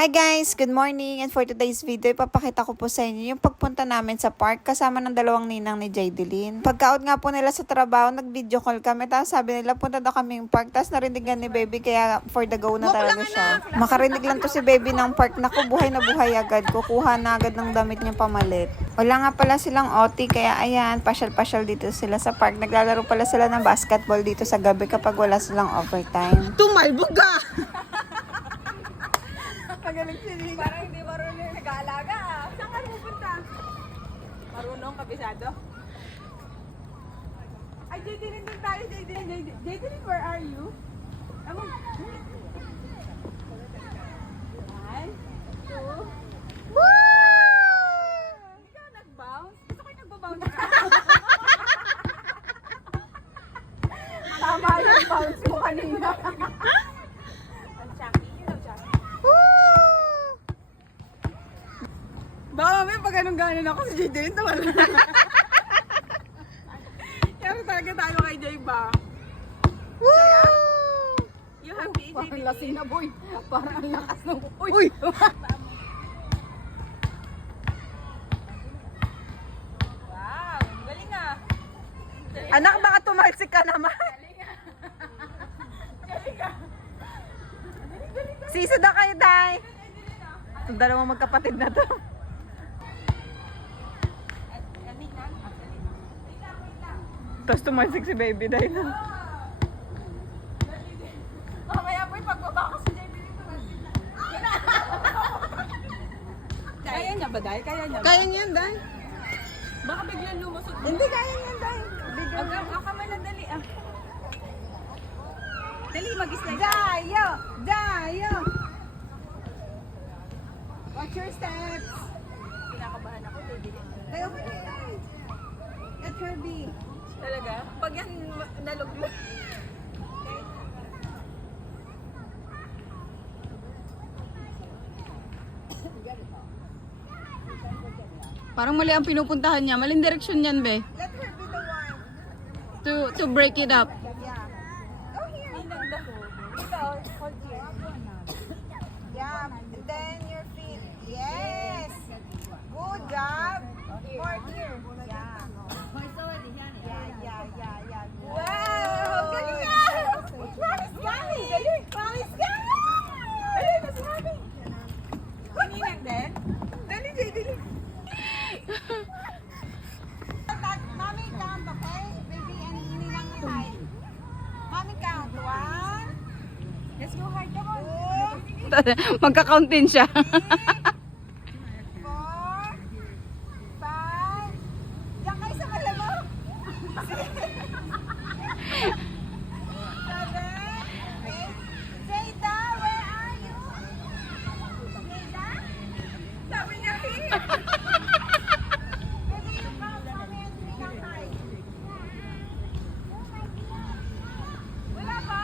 Hi guys! Good morning! And for today's video, ipapakita ko po sa inyo yung pagpunta namin sa park kasama ng dalawang ninang ni Jaydelyn. Pagka-out nga po nila sa trabaho, nag-video call kami. Tapos sabi nila, punta daw kaming park. Tapos narindigan ni baby, kaya for the go na talaga siya. Makarinig lang to si baby ng park. Naku, buhay na buhay agad. Kukuha na agad ng damit niyang pamalit. Wala nga pala silang OT, kaya ayan, pasyal-pasyal dito sila sa park. Naglalaro pala sila ng basketball dito sa gabi kapag wala silang overtime. Tumalbog ka! Magaling sila. Parang hindi marunong yung nag-aalaga ah. Saan ka pupunta? Marunong, kabisado? Ay, Jaydelyn din tayo. Jaydelyn, where are you? One, two. Woo! Hindi ka nag-bounce? Gusto ko yung nagbabounce ka. Tama yung bounce mo kanina. Ang Chucky, you know Chucky. Baka may pag anong ganon ako si Jaydelyn, tawala na. Kaya talaga tayo kay Jay ba? Saya? You happy, Jaydelyn? Parang lasing na boy. Parang ang lakas ng... Uy! Wow, galing ah. Anak, baka tumalsik ka naman. Sisod na kayo, Day. Ang dalawang magkapatid na to. Tapos tumalsik si baby, Day. Mamaya po yung pagbaba ko si Jaydelyn. Kaya niya ba, Day? Kaya niya ba? Kaya niyan, Day. Baka biglang lumusot. Hindi, kaya niyan, Day. Aka man lang dali ah. Dali, mag-slide. Dayo! Dayo! Watch your steps. Kinakabahan ako, Jaydelyn. Dayo mo na yan. Let her be. Talaga? Pag yan naluglo. Parang mali ang pinupuntahan niya. Maling direksyon yan, be. Let her be the one. To break it up. Yeah. Go here. Ito, hold here. Yeah. And then your feet. Yes. Good job. More here. Yeah. Yeah. Wow! Galing na! Promise Gami! Galing! Promise Gami! Dali, nasa Gami! Kaninang din? Dali, Jaydelyn! Mommy count, okay? Baby and ninang ni high. Mommy count. 1, Let's go hard, come on! 2, Magka-count din siya. 4, 5. Diyan kayo sa malamok. 7, 8. Zayda, where are you? Zayda? Sabi niya, here! Baby, you count mommy and ninang high. Wala pa!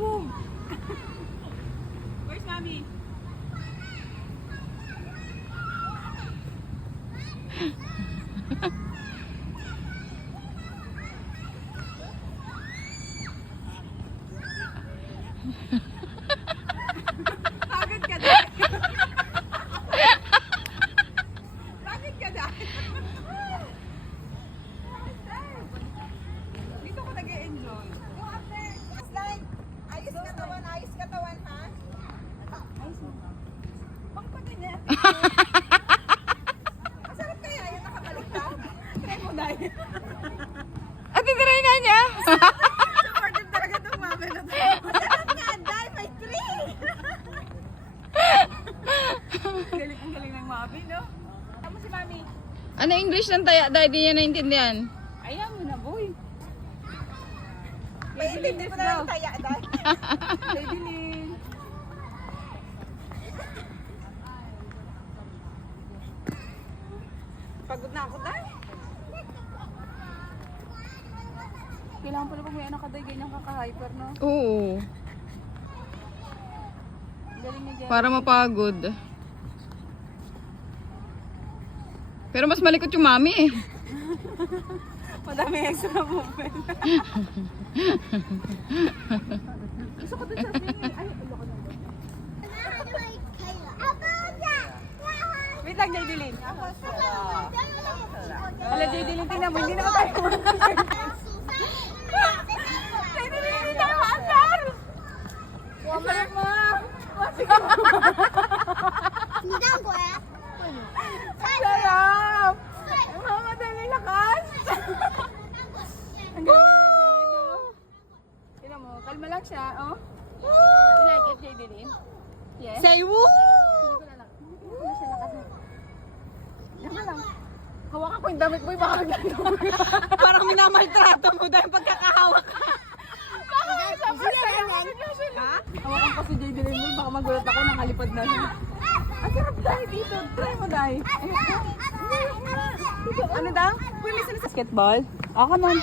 Boom! Where's Mommy? Pagod ka dahil. Pagod ka dahil. Dito ko nag-e-enjoy. Go up there. Slide. Ayos katawan, ha? Bakit pa ganyan? Masarap kaya yun nakabaliktad. Try mo dahil. At titiray nga niya. Supportive talaga itong mama na to. Masarap nga, dahil may tree. Ang galing ng mami, no? Tama si mami. Ano English ng taya? Dahil di niya naintindihan. Ayaw mo na, boy. May intindi mo na lang taya, dahil. Jaydelyn. Pagod na ako, dahil. Kailangan pala pag may anak ka, dahil ganyan kaka-hyper, no? Oo. Galing ni Jen. Para mapagod. Pero mas malikot yung mami eh. Madami extra movement. Wait lang, Jaydilin. Wala, Jaydilin, tingnan mo. Hindi naman tayo kumakain. Jaydilin, hindi tayo maasar. Asar mo. Sarap. Mama, dali lakas. Ang galing ni Jaydilin, oh. Tingnan mo, kalma lang siya, oh. You like it, Jaydilin? Yes? Say woo! Yan ka lang. Hawakan ko yung damit mo, baka maglalaro. Parang minamaltrato mo dahil pagkakahawak ka. Ha? Hawakan ko si Jaydilin mo, baka magulat ako, nakalipad na siya. Ang sarap dahil dito. Try mo dahil. Ano daw? Uy, may sinasabit. Basketball? Oh, come on.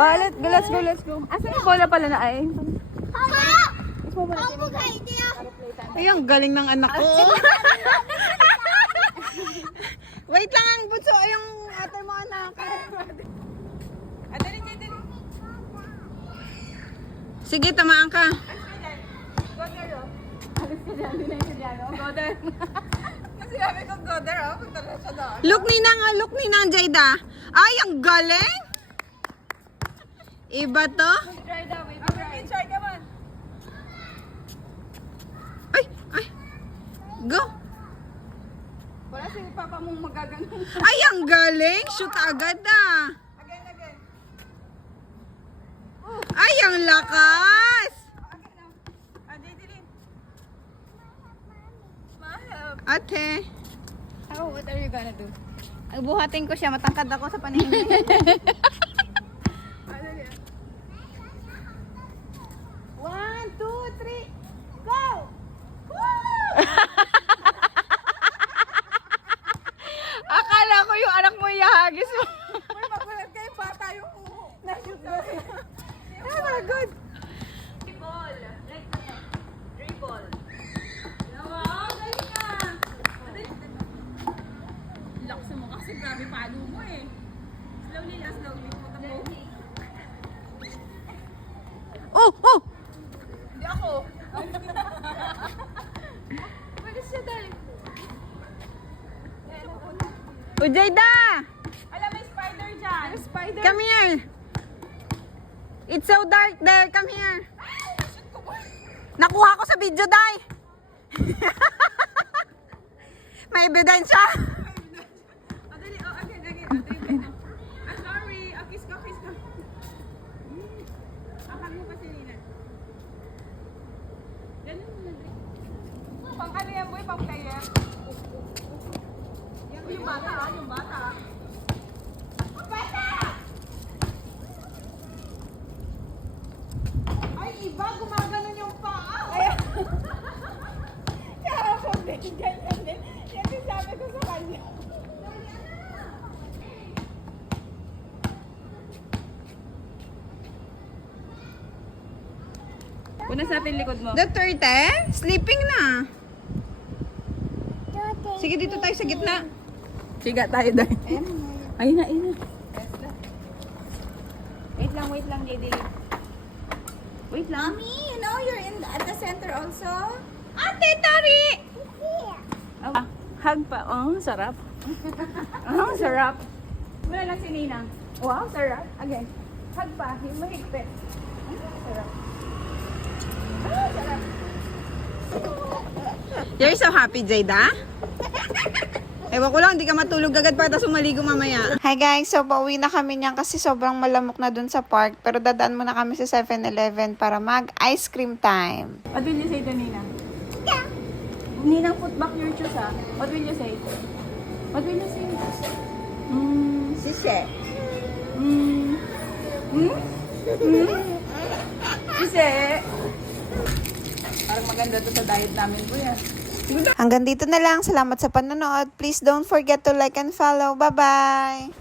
Oh, let's go. Asan yung bola pala na ay? Ay, ang galing ng anak ko. Wait lang ang bunso. Ay, yung ate mo anak. Dali, Jaydilin. Sige, tamaan ka. Go there, oh. Alis ka dyan, hindi na yung Suryano. Go there. Kasi sabi ko, go there, oh. Punta na siya doon. Look ninang, Jayda. Ay, ang galing. Iba to? Try that, wait. Okay, try, come on. Ay. Go. Wala si Papa mong magaganon. Ay, ang galing. Shoot agad ah. Again. Ay, ang lakas. Again now. Jaydilin. Mahal. Ate. Oh, what are you gonna do? Buhatin ko siya, matangkad ako sa paningin. Dali. 1, 2, 3, go! Akala ko yung anak mo ihagis mo. Uy, magulat kayo, bata yung na-shoot na. Oh, good. Dribble. Like ano? Dribble. Wow, galing ka. Lakas mo kasi grabe palo mo eh. Slowly. Punta mo. Oh. Hindi ako. Pwede siya dahil. O, Jayda. Alam, may spider dyan. May spider? Come here. It's so dark there. Come here. Nakuha ko sa video, Day. May ebidensya. Dali. Again. I'm sorry. Kiss ka. Akal mo kasi nina. Ganun mo na, Dre. Pang ano yan, boy? Pang player? Yung bata. Ay, iba. Gumaganon yung paa. Kaya ako din. Ganyan din. Yan yung sabi ko sa kanya. Punas natin likod mo. Duterte, sleeping na. Sige, dito tayo sa gitna. Siga tayo dahil. Ayun na. Wait lang, Jaydilin. Wait lang. Mommy, you know you're at the center also? Ate, Tari! Oh, hug pa. Oh, sarap. Oh, sarap. Wala lang si Ninang. Wow, sarap. Again. Hug pa. Yung mahigpit. Sarap. Ah, sarap. You're so happy, Jayda? Ewan ko lang, hindi ka matulog agad para tapos umaligo mamaya. Hi guys, so pauwi na kami niyan kasi sobrang malamok na dun sa park. Pero dadaan muna kami sa 7-Eleven para mag-ice cream time. What will you say to Ninang? Ninang, put back your shoes, ha? What will you say? What will you say? Sise. Kasi, parang maganda to sa diet namin po yan. Hanggang dito na lang. Salamat sa panonood. Please don't forget to like and follow. Bye-bye!